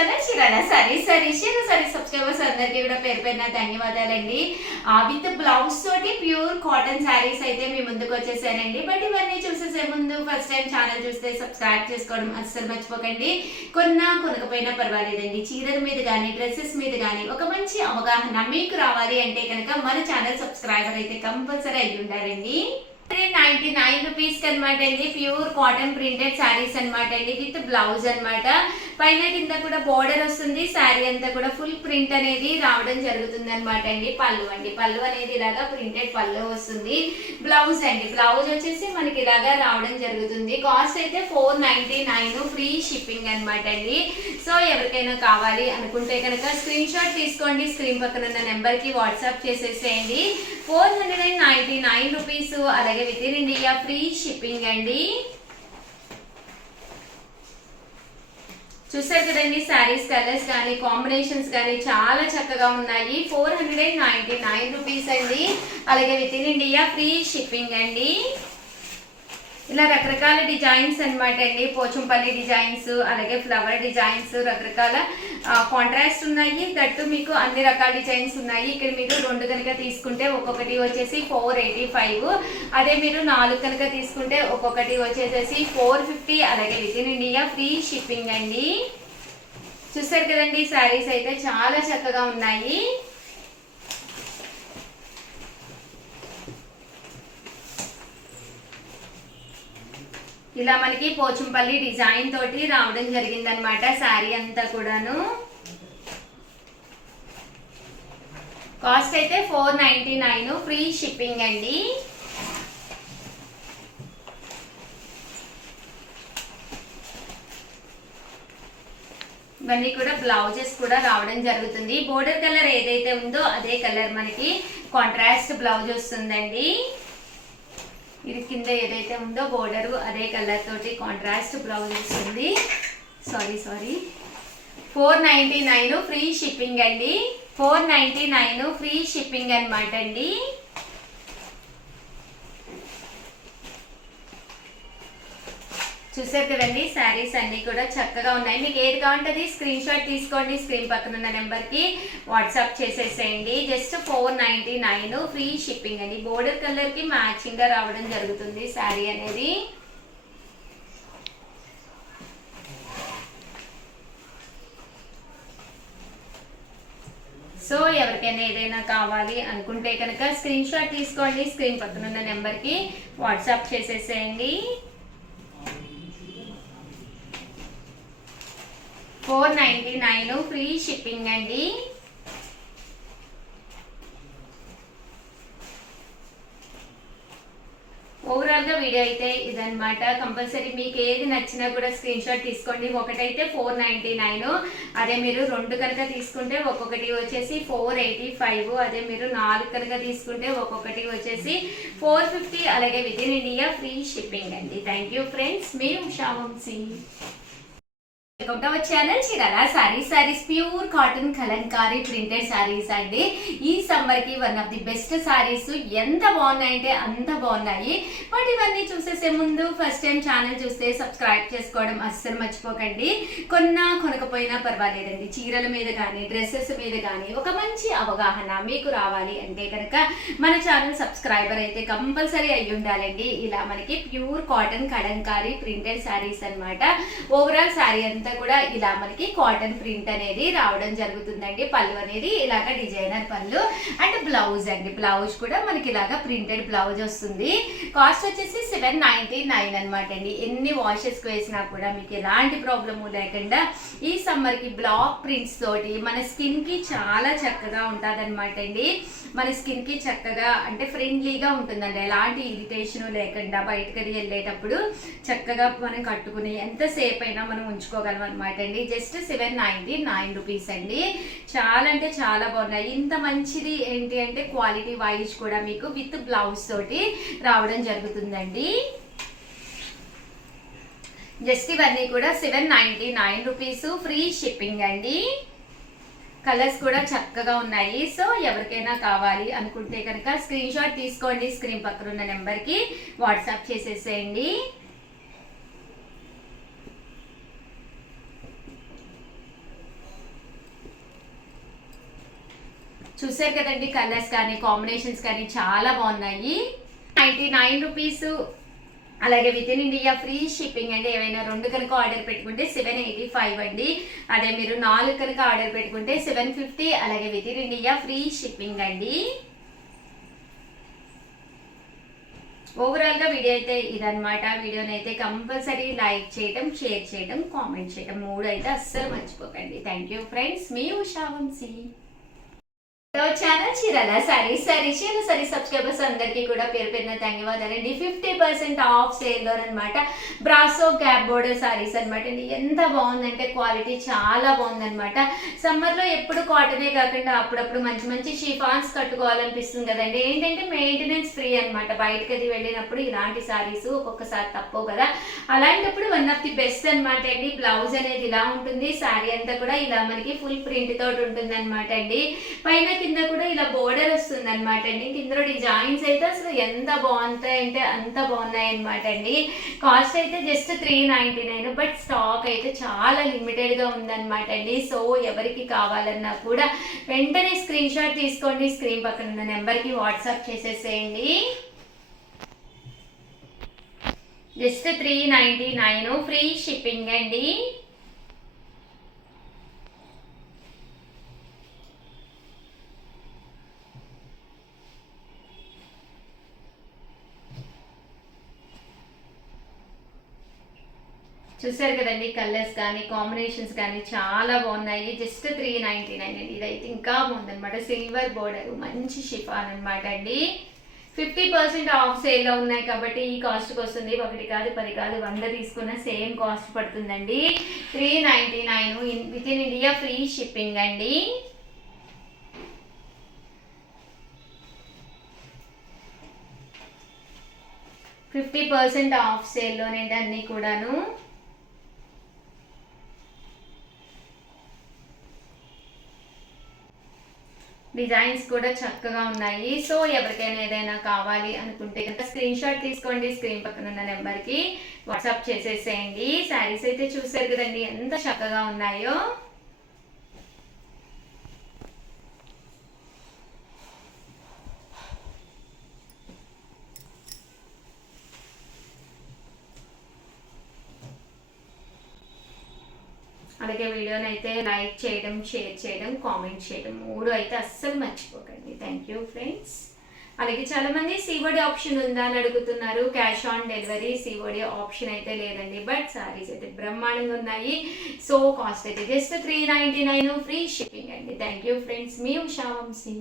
Channel శిరాల saris subscribers అందరికీ కూడా పేరు పేరున ధన్యవాదాలండి. విత్ బ్లౌజ్ తోటి ప్యూర్ కాటన్ సారీస్ అయితే మీ ముందుకు వచ్చేసానండి. బట్ ఇవన్నీ చూసేసే ముందు ఫస్ట్ టైం ఛానల్ చూస్తే సబ్స్క్రైబ్ చేసుకోవడం అస్సలు మర్చిపోకండి. కొనకపోయినా పర్వాలేదండి, చీరల మీద కానీ డ్రెస్సెస్ మీద కానీ ఒక మంచి అవగాహన మీకు రావాలి అంటే కనుక మన ఛానల్ సబ్స్క్రైబర్ అయితే కంపల్సరీ అయ్యి ఉండాలండి. 99 రూపీస్ అనమాట అండి. ప్యూర్ కాటన్ ప్రింటెడ్ శారీస్ అనమాట అండి, విత్ బ్లౌజ్ అనమాట. పైన కింద కూడా బోర్డర్ వస్తుంది. శారీ అంతా కూడా ఫుల్ ప్రింట్ అనేది రావడం జరుగుతుంది అనమాట అండి. పళ్ళు అనేది ఇలాగా ప్రింటెడ్ పళ్ళు వస్తుంది. బ్లౌజ్ వచ్చేసి మనకి ఇలాగా రావడం జరుగుతుంది. కాస్ట్ అయితే 499, ఫ్రీ షిప్పింగ్ అనమాట అండి. సో ఎవరికైనా కావాలి అనుకుంటే కనుక స్క్రీన్ షాట్ తీసుకోండి, స్క్రీన్ పక్కన ఉన్న నెంబర్ కి వాట్సాప్ చేసేసేయండి. 499 రూపీస్, అలాగే with in India free shipping అండి. చూసారు కదండి, శారీస్ కలర్స్ కానీ కాంబినేషన్స్ కానీ చాలా చక్కగా ఉన్నాయి. 499 రూపీస్ అండి, అలాగే with in India free shipping అండి. ఇలా రకరకాల డిజైన్స్ అనమాట అండి. పోచంపల్లి డిజైన్స్, అలాగే ఫ్లవర్ డిజైన్స్, రకరకాల కాంట్రాస్ట్ ఉన్నాయి. దట్టు మీకు అన్ని రకాల డిజైన్స్ ఉన్నాయి. ఇక్కడ మీరు 2 కనుక తీసుకుంటే ఒక్కొక్కటి వచ్చేసి 485, అదే మీరు 4 కనుక తీసుకుంటే ఒక్కొక్కటి వచ్చేసేసి 450, అలాగే with in India free shipping అండి. చూసారు కదండి, శారీస్ అయితే చాలా చక్కగా ఉన్నాయి. ఇలా మనకి పోచంపల్లి డిజైన్ తోటి రావడం జరిగిందనమాట శారీ అంతా కూడాను. కాస్ట్ అయితే 499, ఫ్రీ షిప్పింగ్ అండి. ఇవన్నీ కూడా బ్లౌజెస్ కూడా రావడం జరుగుతుంది. బోర్డర్ కలర్ ఏదైతే ఉందో అదే కలర్ మనకి కాంట్రాస్ట్ బ్లౌజ్ వస్తుందండి. ఇది కింద ఏదైతే ఉందో బోర్డరు అదే కలర్ తోటి కాంట్రాస్ట్ బ్లౌజ్ వస్తుంది. సారీ 499, ఫ్రీ షిప్పింగ్ అండి. 499 ఫ్రీ షిప్పింగ్ అనమాట అండి. చూసారు కదండి, శారీస్ అన్ని కూడా చక్కగా ఉన్నాయి. మీకు ఏది కావాలంటే స్క్రీన్ షాట్ తీసుకోండి, స్క్రీన్ పక్కన ఉన్న నెంబర్ కి వాట్సాప్ చేసేసేయండి. జస్ట్ 499, ఫ్రీ షిప్పింగ్ అండి. బోర్డర్ కలర్ కి మ్యాచింగ్ గా రావడం జరుగుతుంది శారీ అనేది. సో ఎవరికైనా ఏదైనా కావాలి అనుకుంటే కనుక స్క్రీన్ షాట్ తీసుకోండి, స్క్రీన్ పక్కన ఉన్న నెంబర్ కి వాట్సాప్ చేసేసేయండి. 499, ఫ్రీ షిప్పింగ్ అండి. ఓవరాల్ గా వీడియో అయితే ఇదనమాట. కంపల్సరీ మీకు ఏది నచ్చినా కూడా స్క్రీన్ షాట్ తీసుకోండి. ఒకటైతే 499, అదే మీరు 2 కనుక తీసుకుంటే ఒక్కొక్కటి వచ్చేసి 485, అదే మీరు 4 కనుక తీసుకుంటే ఒక్కొక్కటి వచ్చేసి 450, అలాగే with in India free shipping అండి. థ్యాంక్ యూ ఫ్రెండ్స్, మీ Usha Vamsi. Welcome to our channel Chirala sarees pure cotton Kalamkari printed sarees అండి. ఈ సమ్మర్ కి one of the best sarees. ఎంత బాగున్నాయంటే అంత బాగున్నాయి. బట్ ఇవన్నీ చూసేసే ముందు ఫస్ట్ టైం ఛానల్ చూస్తే సబ్స్క్రైబ్ చేసుకోవడం అస్సలు మర్చిపోకండి. కొనకపోయినా పర్వాలేదండి, చీరల మీద కానీ డ్రెస్సెస్ మీద కానీ ఒక మంచి అవగాహన మీకు రావాలి అంటే కనుక మన ఛానల్ సబ్స్క్రైబర్ అయితే కంపల్సరీ అయ్యి ఉండాలండి. ఇలా మనకి pure cotton Kalamkari printed sarees అనమాట. ఓవరాల్ సారీ అంతా కూడా ఇలా మనకి కాటన్ ప్రింట్ అనేది రావడం జరుగుతుందండి. పళ్ళు అనేది ఇలాగ డిజైనర్ పళ్ళు అండ్ బ్లౌజ్ కూడా మనకి ఇలాగ ప్రింటెడ్ బ్లౌజ్ వస్తుంది. కాస్ట్ వచ్చేసి 799 అనమాట అండి. ఎన్ని వాషెస్ వేసినా కూడా మీకు ఎలాంటి ప్రాబ్లము లేకుండా ఈ సమ్మర్ కి బ్లాక్ ప్రింట్స్ తోటి మన స్కిన్ కి చాలా చక్కగా ఉంటుంది అనమాట అండి. మన స్కిన్ కి చక్కగా అంటే ఫ్రెండ్లీగా ఉంటుందండి. ఎలాంటి ఇరిటేషన్ లేకుండా బయటకు వెళ్ళేటప్పుడు చక్కగా మనం కట్టుకుని ఎంతసేపు అయినా మనం ఉంచుకోగలం అనమాట అండి. జస్ట్ 799 రూపీస్ అండి. చాలా అంటే చాలా బాగున్నాయి. ఇంత మంచిది ఏంటి అంటే క్వాలిటీ వైజ్ కూడా మీకు విత్ బ్లౌజ్ తోటి రావడం జరుగుతుందండి. జస్ట్ ఇవన్నీ కూడా 799 రూపీస్, ఫ్రీ షిప్పింగ్ అండి. కలర్స్ కూడా చక్కగా ఉన్నాయి. సో ఎవరికైనా కావాలి అనుకుంటే కనుక స్క్రీన్ షాట్ తీసుకోండి, స్క్రీన్ పక్కన ఉన్న నెంబర్ కి వాట్సాప్ చేసేసేయండి. చూసారు కదండి, కలర్స్ కానీ కాంబినేషన్స్ కానీ చాలా బాగున్నాయి. 99 రూపీస్. అలాగే with in India free shipping అండి. ఏవైనా 2 కనుక ఆర్డర్ పెట్టుకుంటే 785 అండి. అదే మీరు 4 కనుక ఆర్డర్ పెట్టుకుంటే 750. అలాగే with in India free shipping అండి. ఓవరాల్ గా వీడియో అయితే ఇదనమాట. వీడియోని అయితే కంపల్సరీ లైక్ చేయడం, షేర్ చేయడం, కామెంట్ చేయడం 3 అయితే అస్సలు మర్చిపోకండి. థ్యాంక్ యూ ఫ్రెండ్స్, మీ ఉషా వంశీ. ఛానల్ చీరాల సారీస్ సబ్స్క్రైబర్స్ అందరికీ కూడా పేరు పేరున ధన్యవాదాలండి. 50% ఆఫ్ సేల్లో అనమాట. బ్రాసో క్యాప్ బోర్డర్ సారీస్ అనమాట అండి. ఎంత బాగుందంటే క్వాలిటీ చాలా బాగుందనమాట. సమ్మర్లో ఎప్పుడు కాటనే కాకుండా అప్పుడప్పుడు మంచి మంచి షిఫాన్స్ కట్టుకోవాలనిపిస్తుంది కదండి. ఏంటంటే మెయింటెనెన్స్ ఫ్రీ అనమాట. బయటకి అది వెళ్ళినప్పుడు ఇలాంటి సారీస్ ఒక్కొక్కసారి తప్పవు కదా. అలాంటప్పుడు వన్ ఆఫ్ ది బెస్ట్ అనమాట అండి. బ్లౌజ్ అనేది ఇలా ఉంటుంది, సారీ అంతా కూడా ఇలా మనకి ఫుల్ ప్రింట్ తోటి ఉంటుంది అనమాట అండి. పైన కింద కూడా ఇలా బోర్డర్ వస్తుంది అనమాట అండి. ఇందులో డిజైన్స్ అయితే అసలు ఎంత బాగుంటాయంటే అంత బాగున్నాయి అనమాట అండి. కాస్ట్ అయితే జస్ట్ 399, బట్ స్టాక్ అయితే చాలా లిమిటెడ్ గా ఉందన్నమాట అండి. సో ఎవరికి కావాలన్నా కూడా వెంటనే స్క్రీన్ షాట్ తీసుకోండి, స్క్రీన్ పక్కన ఉన్న నెంబర్కి వాట్సాప్ చేసేసేయండి. జస్ట్ 399 ఫ్రీ షిప్పింగ్ అండి. చూసారు కదండి, కలర్స్ కానీ కాంబినేషన్స్ కానీ చాలా బాగున్నాయి. జస్ట్ 399 అండి. ఇదైతే ఇంకా బాగుందనమాట. సిల్వర్ బోర్డర్, మంచి షిఫాన్ అనమాట అండి. 50% ఆఫ్ సేల్లో ఉన్నాయి కాబట్టి ఈ కాస్ట్కి వస్తుంది. 1 కాదు 10 కాదు 100 తీసుకున్న సేమ్ కాస్ట్ పడుతుందండి. 399 with in India free shipping అండి. ఆఫ్ సేల్లోనండి అన్నీ కూడాను. డిజైన్స్ కూడా చక్కగా ఉన్నాయి. సో ఎవరికైనా ఏదైనా కావాలి అనుకుంటే కనుక స్క్రీన్ షాట్ తీసుకోండి, స్క్రీన్ పక్కన ఉన్న నెంబర్కి వాట్సాప్ చేసేసేయండి. శారీస్ అయితే చూసారు కదండి ఎంత చక్కగా ఉన్నాయో. అలాగే వీడియోని అయితే లైక్ చేయడం, షేర్ చేయడం, కామెంట్ చేయడం 3 అయితే అస్సలు మర్చిపోకండి. Thank you friends. అలాగే చాలా మంది సిఓడి ఆప్షన్ ఉందా అని అడుగుతున్నారు. Cash on delivery COD option అయితే లేదండి, బట్ సారీస్ అయితే బ్రహ్మాండంగా ఉన్నాయి. సో కాస్ట్ అయితే జస్ట్ 399 ఫ్రీ షిప్పింగ్ అండి. థ్యాంక్ యూ ఫ్రెండ్స్, మీ ఉషా వంశీ.